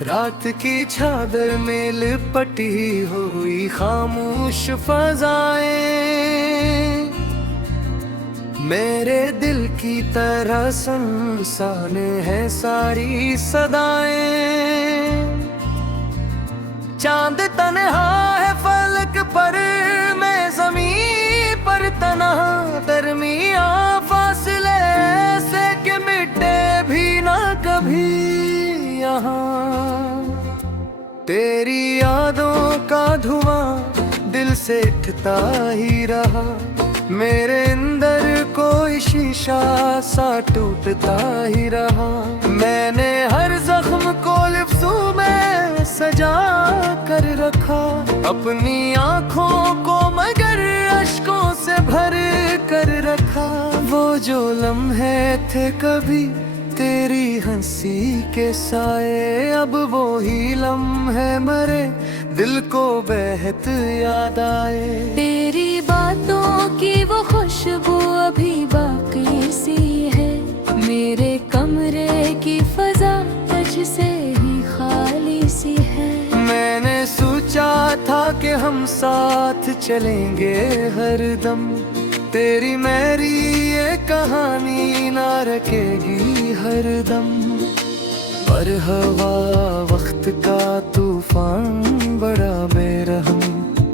रात की चादर में लिपटी हुई खामोश फजाएं मेरे दिल की तरह सुनसान है सारी सदाएं। चांद तन्हा है फलक पर, मैं ज़मीं पर तन्हा, दरमियां फासले ऐसे के मिटे भी ना कभी यहाँ। तेरी यादों का धुआं दिल से उठता ही रहा, मेरे अंदर कोई शीशा सा टूटता ही रहा। मैंने हर जख्म को लिफ्ज़ों में सजा कर रखा, अपनी आँखों को मगर अश्कों से भर कर रखा। वो जो लम्हे थे कभी तेरी हंसी के साए, अब वो ही लम्हे मरे दिल को बेहद याद आए। तेरी बातों की वो खुशबू अभी बाकी सी है, मेरे कमरे की फजा तुझसे ही खाली सी है। मैंने सोचा था कि हम साथ चलेंगे हरदम, तेरी मेरी ये कहानी ना रखेगी हरदम। पर हवा वक्त का तूफान बड़ा बेरहम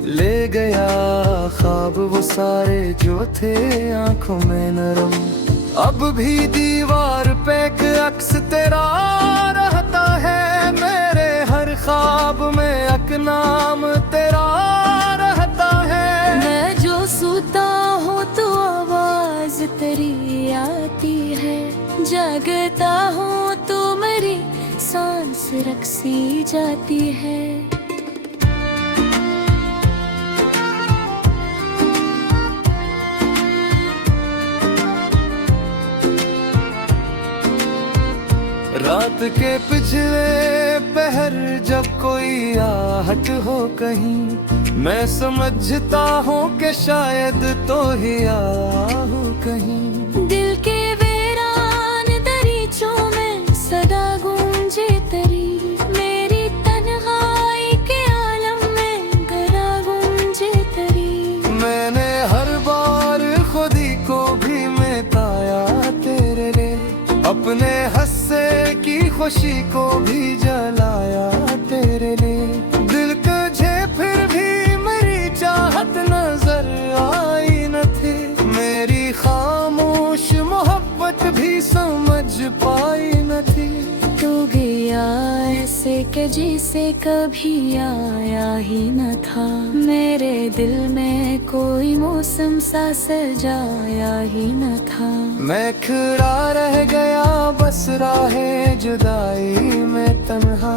ले गया, ख्वाब वो सारे जो थे आंखों में नरम। अब भी दीवार पे एक अक्स तेरा रहता है, मेरे हर ख्वाब में एक नाम तेरा रहता है। मैं जो सोता हूँ तो आवाज तेरी आती है, जागता हूँ तो मेरी सांस रक्सी जाती है। रात के पिछले पहर जब कोई आहट हो कहीं, मैं समझता हूँ कि शायद तो ही आ हो कहीं। दिल के वीरान दरीचों में सदा गूंजे तेरी, मेरी तन्हाई के आलम में गला गूंजे तेरी। मैंने हर बार खुदी को भी मिटाया तेरे लिए, अपने हंसे की खुशी को भी जलाया तेरे लिए। दिल तुझे फिर भी मेरी चाहत नजर आई न थी, मेरी खामोश मोहब्बत भी समझ पाई न थी। तू गया ऐसे कि जिसे कभी आया ही न था, मेरे दिल में कोई मौसम सा सजाया ही न था। मैं खड़ा रह गया बस राहे जुदाई में तन्हा,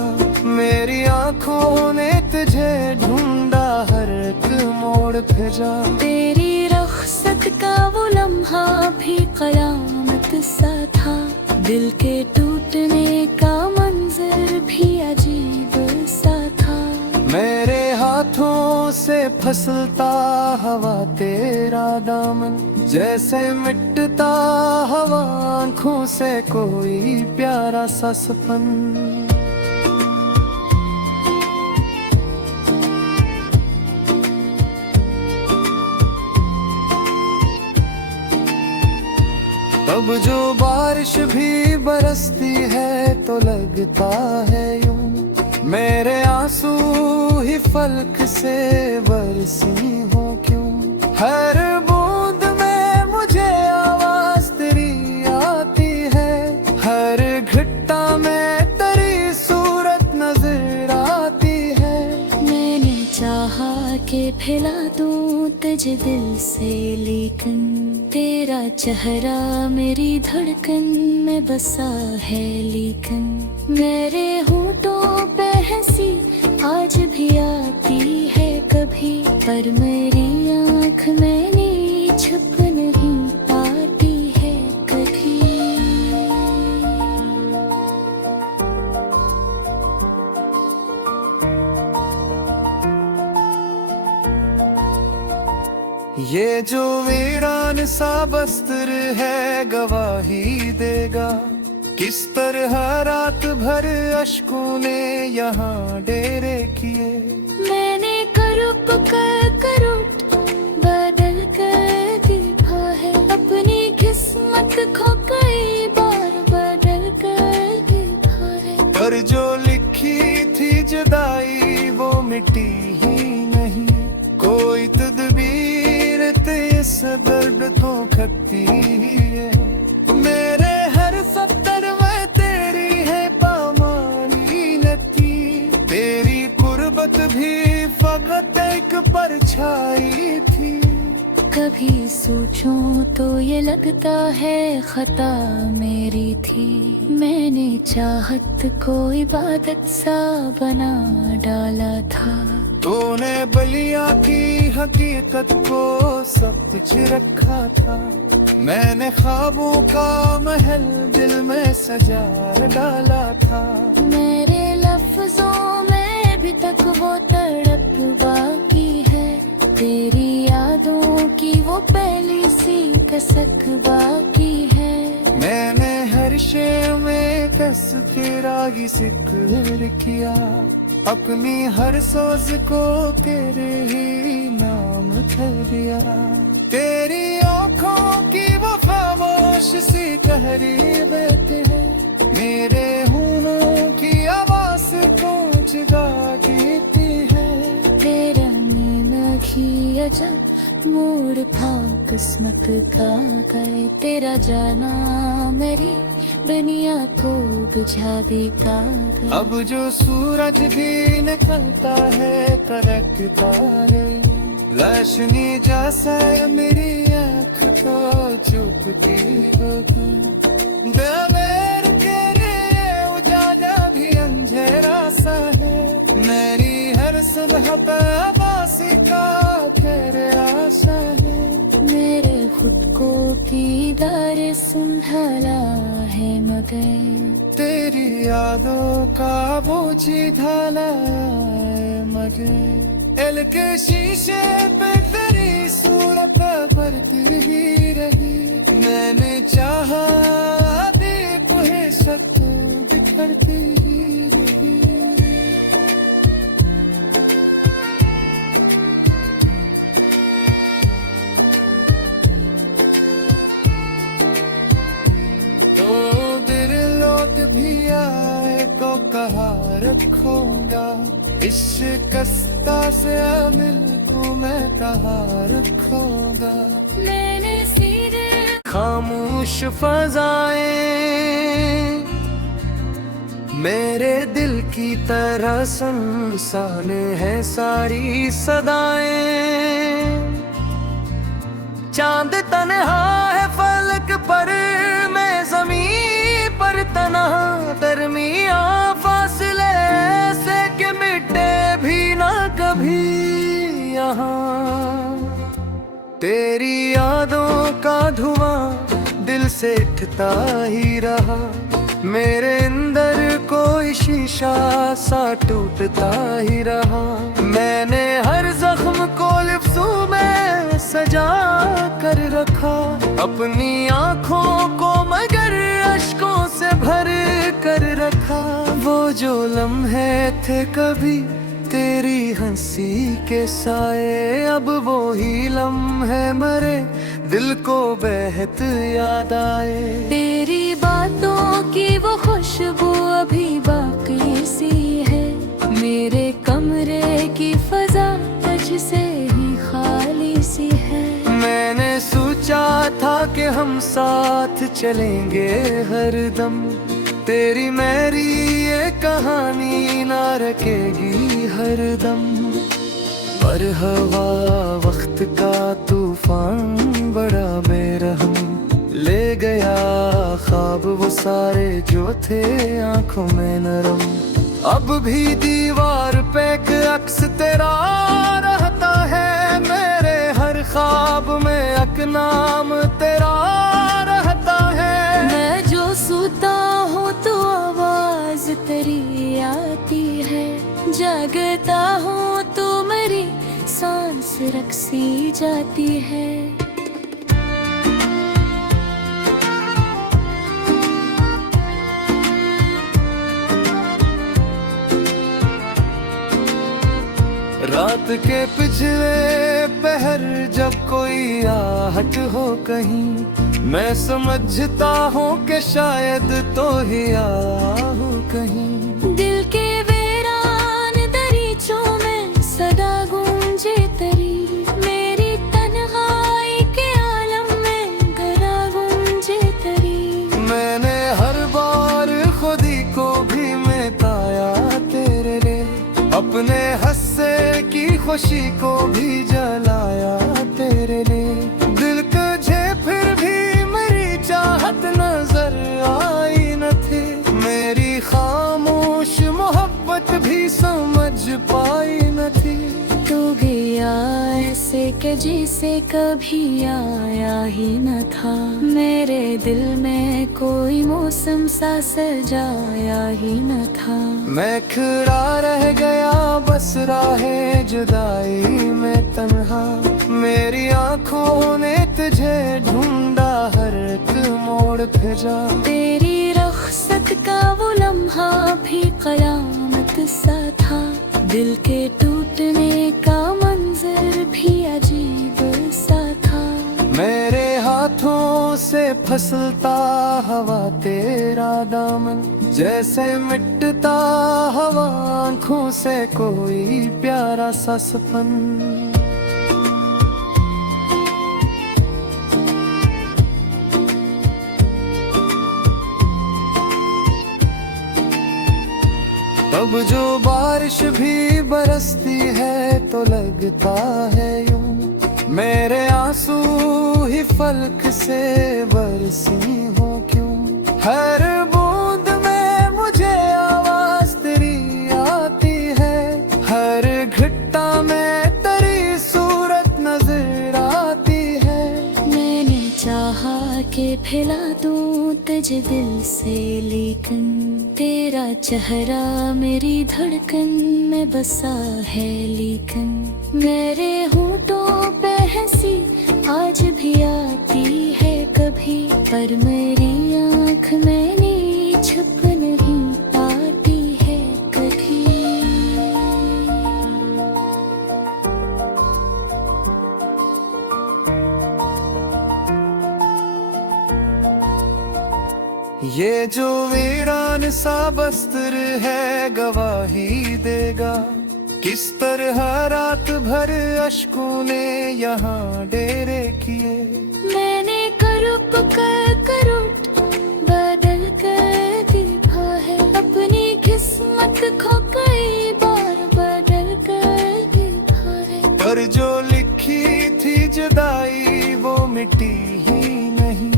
मेरी आँखों ने तुझे ढूंढा हर एक मोड़ पे जा। तेरी रुखसत का वो लम्हा भी कयामत सा था, दिल के टूटने का मंजर भी अजीब सा था। मेरे हाथों से फिसलता हवा तेरा दामन, जैसे मिटता हवा आँखों से कोई प्यारा सा सपन। तब जो बारिश भी बरसती है तो लगता है यूं, मेरे आंसू ही फलक से बरसी हो क्यों। हर बूंद में मुझे आवाज तेरी आती है, हर घट्टा में तेरी सूरत नजर आती है। मैंने चाहा कि फैला दूं तुझे दिल से, लेकिन तेरा चेहरा मेरी धड़कन में बसा है। लेकिन मेरे होठों पे हंसी आज भी आती है कभी, पर मेरी आँख मैंने छुप नहीं पाती है कभी। ये जो वीरान सा बस्तर है गवाही देगा, किस तरह रात भर अश्कों ने यहाँ डेरे किए। मैंने करुप कर करुट बदल कर देखा है, अपनी किस्मत को कई बार बदल कर देखा है। पर जो लिखी थी जुदाई वो मिटी ही नहीं, कोई तदबीर इस दर्द को खती है। मेरे हर सफ्तर में तेरी है पामानी नती, तेरी कुर्बत भी फकत एक परछाई थी। कभी सोचूं तो ये लगता है खता मेरी थी, मैंने चाहत को इबादत सा बना डाला था। तूने बलिया की हकीकत को सब कुछ रखा था, मैंने ख्वाबों का महल दिल में सजा डाला था। मेरे लफ्जों में अभी तक वो तड़प बाकी है, तेरी यादों की वो पहली सी कसक बाकी है। मैंने हर शेर में कस तेरा ही जिक्र किया, अपनी हर सोच को तेरे ही नाम धर दिया। तेरी आँखों की वो खामोश सी कहरीत है, मेरे होनों की आवाज को जगा देती है। तेरा नींद की अजब मोड़ था किस्मत का गए, तेरा जाना मेरी दुनिया को बुझा देगा। अब जो सूरज भी निकलता है तरकता रे, लाशनी जैसा मेरी आँख को चुपती होगी। बेमेर तेरे उजाला भी अंधेरा सा है, मेरी हर सुबह पे आवाज़ का तेरे आशा है। मेरे खुद को दीदार सुनहला है मगर, तेरी यादों का बोझ ढाला है मगर। एल के शीशे पे तेरी सूरत भरती रही, मैंने चाहा दीप है सब बिखरती रही। भी आए तो कहा रखूंगा, इस शिकस्ता से मिल को मैं कहा रखूंगा। मैंने सीधे खामोश फजाएं मेरे दिल की तरह सुनसान है सारी सदाएं। चांद तन्हा है फलक पर, मैं ज़मीन पर तन्हा, दरमियां फासले से के मिटे भी ना कभी यहाँ। तेरी यादों का धुआं दिल से उठता ही रहा, मेरे अंदर कोई शीशा सा टूटता ही रहा। मैंने हर जख्म को लिफ्ज़ों में सजा कर रखा, अपनी आँखों को मगर अश्कों से भर कर रखा। वो जो लम्हे थे कभी तेरी हंसी के साए, अब वो ही लम्हे मरे दिल को बेहद याद आए। तेरी बातों की वो खुशबू अभी बाकी सी है, मेरे कमरे की फजा तुझसे ही खाली सी है। मैंने सोचा था कि हम साथ चलेंगे हरदम, तेरी मेरी ये कहानी ना रखेगी हरदम। पर हवा वक्त का तूफान बड़ा बेरहम, ले गया ख्वाब वो सारे जो थे आंखों में नरम। अब भी दीवार पे एक अक्स तेरा रहता है, मेरे हर ख्वाब में एक नाम तेरा रहता है। मैं जो सोता हूँ तो आवाज तेरी आती है, जागता हूँ तो मेरी सांस रखसी जाती है। रात के पिछले पहर जब कोई आहट हो कहीं, मैं समझता हूँ कि शायद तो ही आया हूँ कहीं। दिल के वीरान दरीचों में सदा गूंजे तेरी, मेरी तन्हाई के आलम में गला गूंजे तेरी। मैंने हर बार खुदी को भी मिटाया तेरे लिए, अपने हंसे की खुशी को भी जलाया तेरे लिए। दिल तुझे फिर भी मेरी चाहत नजर आई न थी, मेरी खामोश मोहब्बत भी समझ पाई न थी। तू गया ऐसे के जिसे कभी आया ही न था, मेरे दिल में कोई मौसम सा सजाया ही न था। मैं खड़ा रह गया बस राहे जुदाई में तन्हा, मेरी आंखों ने तुझे ढूंढा हर एक मोड़ पे जा। तेरी रुखसत का वो लम्हा भी कयामत सा था, दिल के टूटने का मंजर भी अजीब सा था। मेरे हाथों से फिसलता हवा तेरा दामन, जैसे मिटता हवा आँखों से कोई प्यारा सा सपन। अब जो बारिश भी बरसती है तो लगता है यूं, मेरे आंसू ही फलक से बरसी हो क्यों। हर बूंद में मुझे आवाज तेरी आती है, हर घिट्टा में तेरी सूरत नजर आती है। मैंने चाहा कि फैला दूं तुझे दिल से, लेकिन तेरा चेहरा मेरी धड़कन में बसा है। लेकिन मेरे होठों पे हंसी आज भी आती है कभी, पर मेरी आँख में छुप नहीं पाती है कभी। ये जो वीरान सा बस्तर है गवाही देगा, किस तरह रात भर अश्कों ने यहाँ डेरे किए। मैंने करुप करुट बदल कर देखा है, अपनी किस्मत को कई बार बदल कर देखा है। पर जो लिखी थी जुदाई वो मिटी ही नहीं,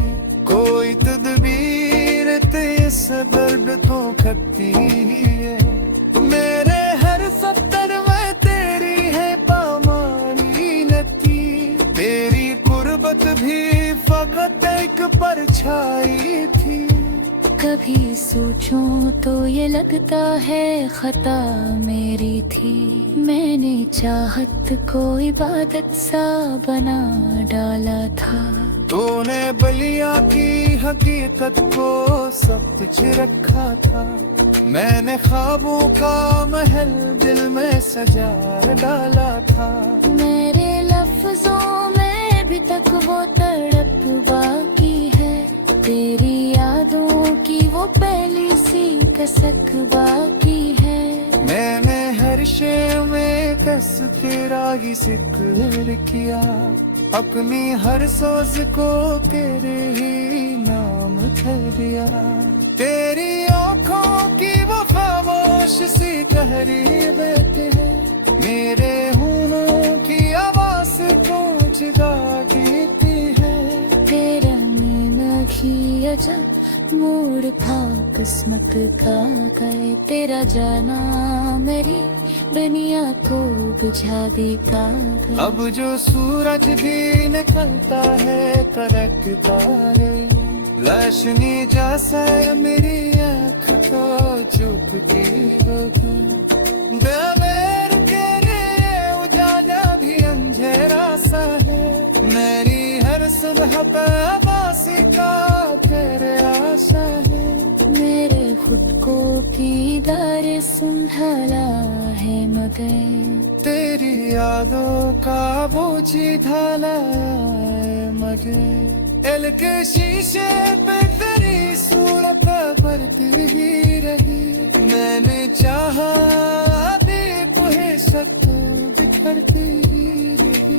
कोई तदबीर इस दर्द को खती है। मेरे हर सत्तर में तेरी है पामानी नती, तेरी कुर्बत भी फकत एक परछाई थी। कभी सोचूं तो ये लगता है खता मेरी थी, मैंने चाहत को इबादत सा बना डाला था। तूने बलिया की हकीकत को सब कुछ रखा था, मैंने ख्वाबों का महल दिल में सजा डाला था। मेरे लफ्जों में अभी तक वो तड़प बाकी है, तेरी यादों की वो पहली सी कसक बाकी है। मैंने हर शे में कस तेरा ही जिक्र किया, अपनी हर सोच को तेरे ही नाम कर दिया। तेरी आँखों की वो खामोश सी तहरीर है, मेरे होठों की आवाज को जगा देती है। तेरा मीना की अजब मोड़ था किस्मत का गए, तेरा जाना मेरी दुनिया को बुझा देता गए। अब जो सूरज भी निकलता है करक तारे, लाशनी जैसा मेरी आँख को चुपती होती। देवर के लिए उजाला भी अंधेरा सा है, मेरी हर सुबह का आवाज़ का तेरे आशा है। मेरे खुद को दीदार सुनहला है मगर तेरी यादों का बोझी ढाला मगे एल के शीशे पे तेरी सूरत बरती ही रही। मैंने चाहा दीप है सब तो बिखरती ही रही।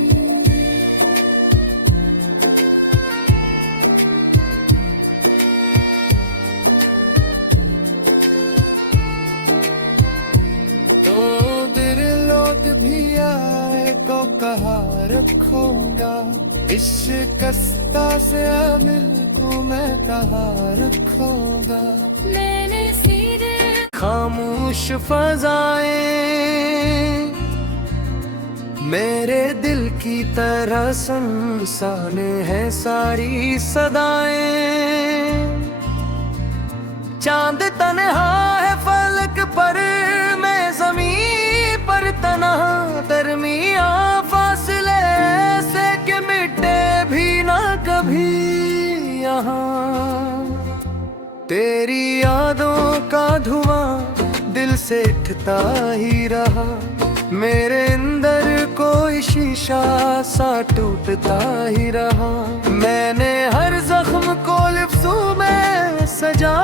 भी आए तो कहा रखूंगा, इस शिकस्ता से अमिल को मैं कहा रखूंगा। मैंने सीधे खामोश फजाएं मेरे दिल की तरह सुनसान है सारी सदाएं। चांद तन्हा है फलक पर, मैं ज़मीन पर तन्हा। दरमियां फासले ऐसे के मिटे भी ना कभी यहाँ। तेरी यादों का धुआं दिल से उठता ही रहा। मेरे अंदर कोई शीशा सा टूटता ही रहा। मैंने हर जख्म को लिफ्ज़ों में सजा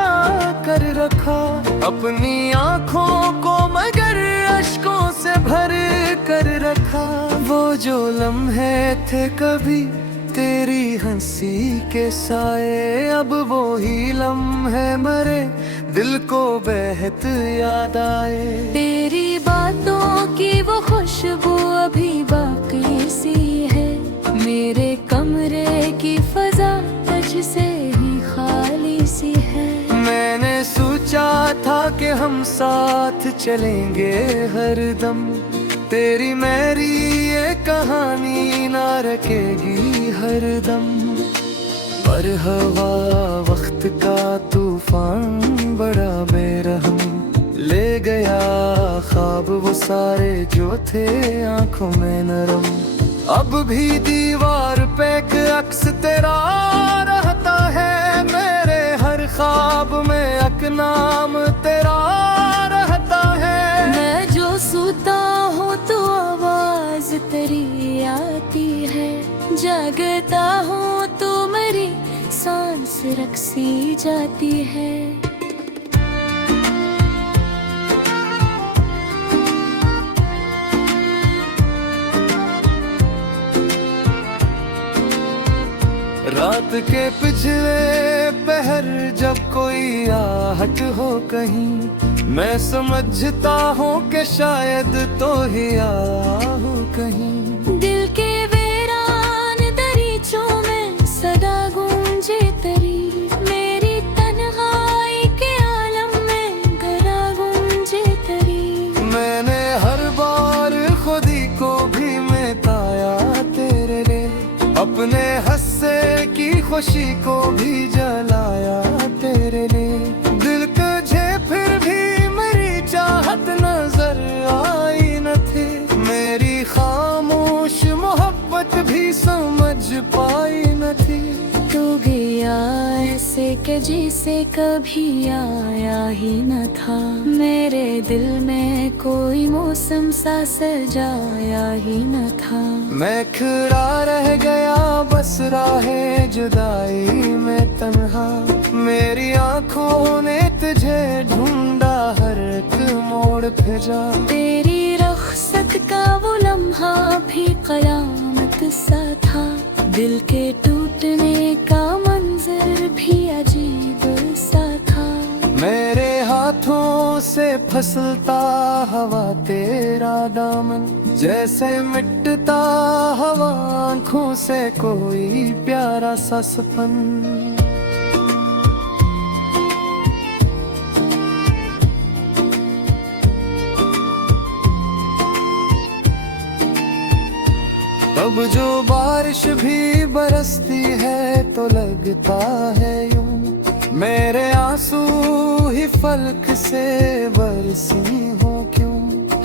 कर रखा, अपनी आँखों को मगर अश्कों से भर कर रखा। वो जो लम्हे थे कभी तेरी हंसी के साए, अब वो ही लम्हे मरे दिल को बेहद याद आए। तेरी बातों की वो खुशबू अभी बाकी सी है। मेरे कमरे की फजा तुझसे ही खाली सी है। मैंने सोचा था कि हम साथ चलेंगे हरदम, तेरी मेरी ये कहानी ना रखेगी हरदम। पर हवा वक्त का तूफान बड़ा बेरहम ले गया ख्वाब वो सारे जो थे आंखों में नरम। अब भी दीवार पे एक अक्स तेरा रहता है, मेरे हर ख्वाब में एक नाम तेरा रहता है। मैं जो सोता हूँ तो आवाज तेरी आती है, जागता हूँ तो मेरी सांस रक्सी जाती है। रात के पिछले पहर जब कोई आहट हो कहीं, मैं समझता हूँ कि शायद तो ही आहू कहीं। दिल के वीरान दरीचों में सदा गूंजे तेरी, मेरी तन्हाई के आलम में गला गूंजे तेरी। मैंने हर बार खुदी को भी मिटाया तेरे लिए, अपने हंसे की खुशी को भी जलाया तेरे लिए। दिल तुझे फिर भी मेरी चाहत नजर आई न थी, मेरी खामोश मोहब्बत भी समझ पाई न थी। तू गया ऐसे के जिसे कभी आया ही न था। मेरे दिल में कोई मौसम सा सजाया ही न था। मैं खड़ा रह गया बस राहे जुदाई में तन्हा, मेरी आंखों ने तुझे ढूंढा हर एक मोड़ पे जा। तेरी रुखसत का वो लम्हा भी कयामत सा था, दिल के टूटने का मंजर भी अजीब सा था। मेरे हाथों से फिसलता हवा तेरा दामन, जैसे मिटता हवा आँखों से कोई प्यारा सा सपन। अब जो बारिश भी बरसती है तो लगता है यूं, मेरे आंसू ही फलक से बरसी हो क्यों।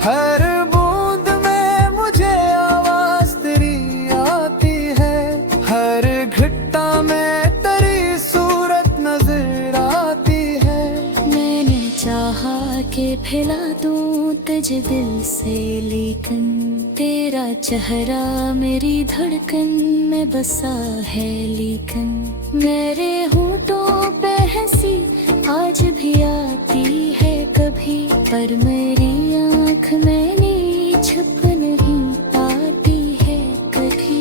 हर बूंद में मुझे आवाज तेरी आती है, हर घट्टा में तेरी सूरत नजर आती है। मैंने चाहा कि फैला दूं तुझे दिल से, लेकिन तेरा चेहरा मेरी धड़कन में बसा है, लेकिन मेरे होठों पे हंसी आज भी आती है कभी, पर मेरी आँख में नी छुप नहीं पाती है कभी।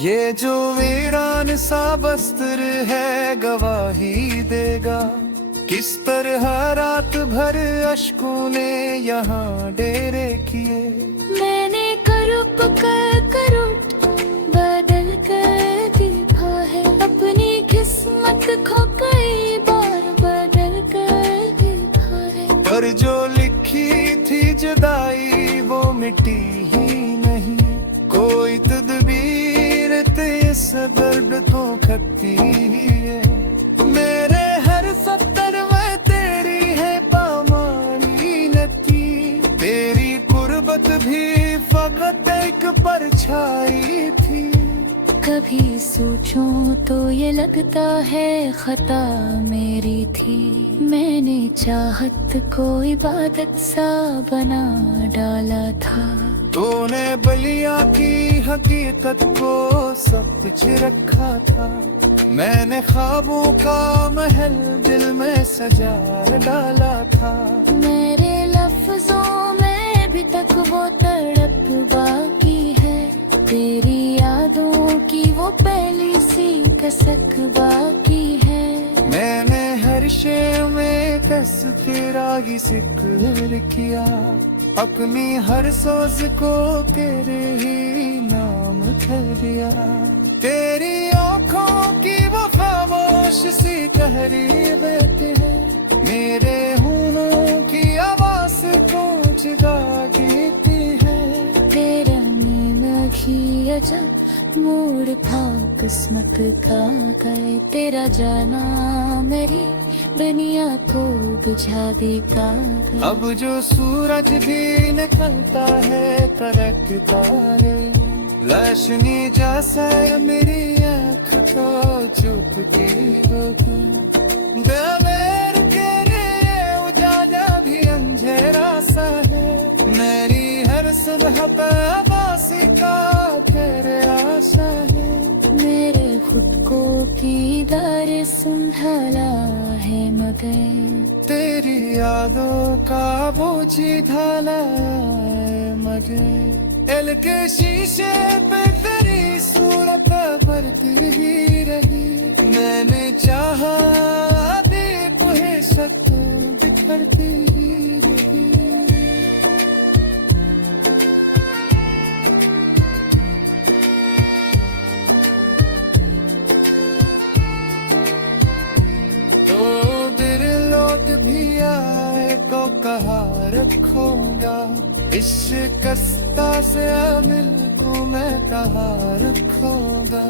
ये जो वीरान सा बस्तर है गवाही देगा, किस तरह रात भर अश्कों ने यहाँ डेरे किए। मैंने करुप बदल कर देखा है, अपनी किस्मत को कई बार बदल कर देखा है, पर जो लिखी थी जुदाई वो मिटी ही नहीं, कोई तदबीर इस दर्द को खती है। मेरे हर सत्तर में तेरी है पामानी नती, तेरी गुर्बत भी फकत एक परछाई थी। कभी सोचूं तो ये लगता है खता मेरी थी, मैंने चाहत को इबादत सा बना डाला था। तूने बलिया की हकीकत को सब कुछ रखा था, मैंने ख्वाबों का महल दिल में सजा डाला था। मेरे लफ्जों में अभी तक वो तड़प बाकी है, तेरी यादों की वो पहली सी कसक बाकी है। मैंने हर शेर में कस तेरा ही जिक्र किया, अपनी हर सोच को तेरे ही नाम कर दिया। तेरी आँखों की वो खामोश सी तहरीर है, मेरे होठों की आवाज़ को जुदा देती है। तेरा नींद की अजब मोड़ था किस्मत का गए, तेरा जाना मेरी दुनिया को बुझा देगा। अब जो सूरज भी निकलता है तरकता है, लक्ष्मी जैसा मेरी आँख को चुप की होगा। देवर के लिए उजाला भी अंधेरा सा है, मेरी हर सुबह पे आवाज़ का तेरे आशा है। मेरे खुद को दीदार सुलझाना है, मगर तेरी यादों का बोझ ढाला है, मगर दिल के शीशे पे तेरी सूरत भरती ही रही। मैंने चाहा दीप है सत बिखरती ही रही। भी आए तो कहा रखूंगा, इस शिकस्ता से मिल को मैं कहा रखूंगा।